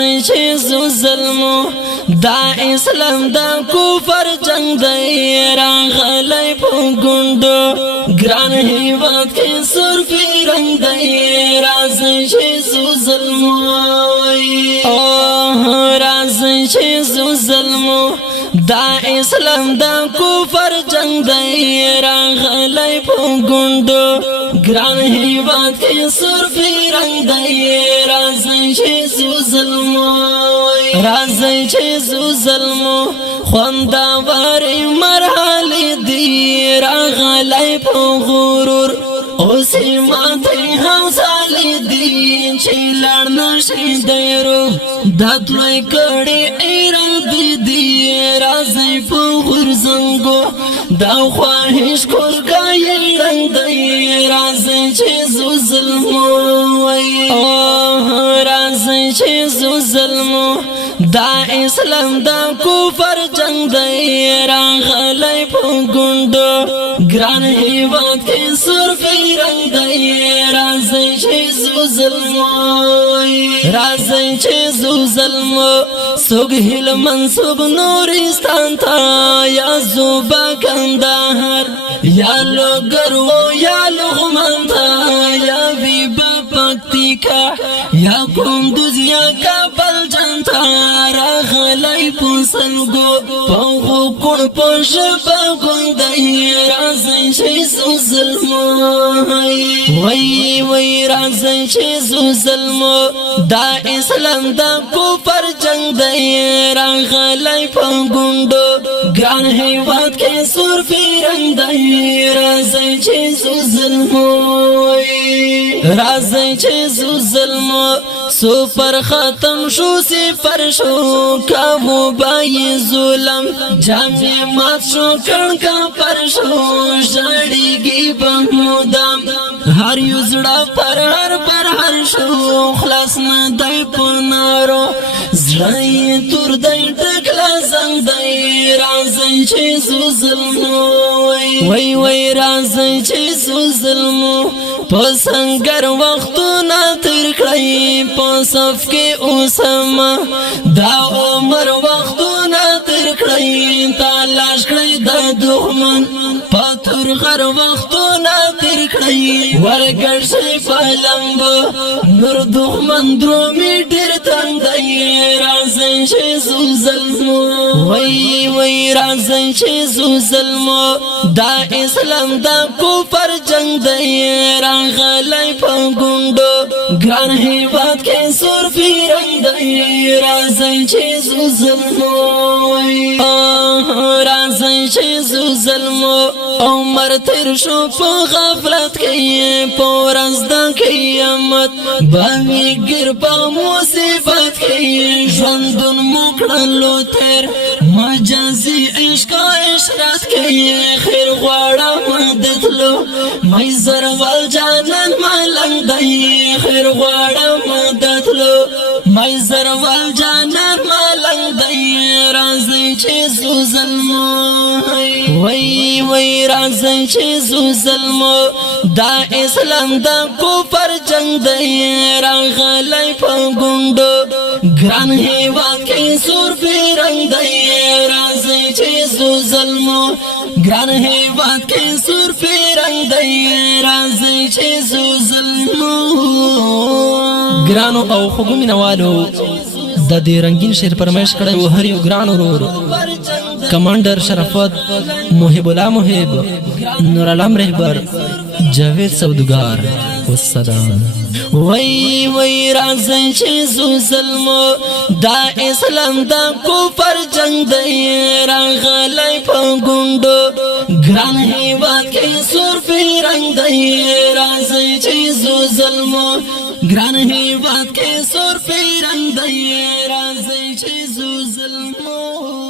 رازی چه زو ظلمو دا اسلام دا کفر جنگ دی راغلی پو گندو گران حیوات کے سرفی رنگ دی رازی چه زو ظلمو رازی چه زو ظلمو دا اسلام دا کفر جنگ دی راغلی پو گندو گران حیوات کے سرفی رنگ دی رازی چه زو ظلمو رازی چه زو ظلمو خونداواری مرحلی دی راغلی پو غرور اوسی ماتی حوصالی دی چی لڑنشی دیرو داتلوی کڑی ایرادی دی رازی پو غرزنگو دا خواهش کرگائی رنگ دی رازی چیزو ظلمو رازی چیزو ظلمو دا اسلام دا کفر جنگ دی راغلی پو گندو گران حیوات کے سرفی رنگ دی رازی چیزو ظلمو رازی چیزو ظلمو سوگ ہل منصوب نورستان تا یا زوبا کندہر یا لوگرو یا لغمان تا یا بیبا پکتیکا یا کندوز یا کابل جانتا راغلی پسلگو پاوغو کن پشبا گندی رازی چیزو ظلمو وی رازی چیزو ظلمو دا اسلام دا کفر جنگ دی راغلی پا گندو گران حیوات کے سرفی رنگ دی رازی چیزو ظلمو رازی چیزو ظلمو سپر ختم شو صفر شو کابو بائی ظلم جامع مات شو کرنکا پر شو شڑیگی بمودام ہر یوزڑا پر ہر شو خلاص ندائی پنارو زرائی تور دائی ٹکلا زنگ دائی رازی چیزو ظلمو وی رازی چیزو ظلمو پسنگر وقتو نا ترکڑائی پسف کے اسما دا عمر وقتو نا ترکڑائی تالاش کڑائی دا دخمن پتر غر وقتو نا ترکڑائی ورگر شی پلمبو نور دخمن درومی ڈر تنگ دائی رازی چیزو ظلمو وی رازی چیزو ظلمو دا اسلام دا کفر جنگ دی راغلی پا گندو گران حیوات کے سرفی رنگ دی رازی چیزو ظلمو رازی چیزو ظلمو عمر تیر شو پا غفلت کی پورز دا قیامت باوی گر پا مصیبت کی جوندن مکڑلو تیر مجازی عشقا عشرت کی خیر غوڑا مدد لو میزر والجانن ملنگ دی خیر غوڑا مدد لو میزر والجانن ملنگ دی رازی چیزو ظلمو وی رازی چیزو ظلمو دا اسلام دا کفر جنگ دی راغلی پا گندو گران حیوات کے سرفی رنگ دی رازی چیزو ظلمو گران حیوات کے سرفی رنگ دی رازی چیزو ظلمو گرانو او خوبو مینوالو دا دی رنگین شیر پرمیش کڑے و ہر یو گرانو رورو کمانڈر شرفت محب اللہ محب نور علم رہبر جاوید سودگار والسلام وی رازی چیزو ظلمو دا اسلام دا کفر جنگ دی راغلی پا گندو گران حیوات کے سرفی رنگ دی رازی چیزو ظلمو گران حیوات کے سرفی رنگ دی رازی چیزو ظلمو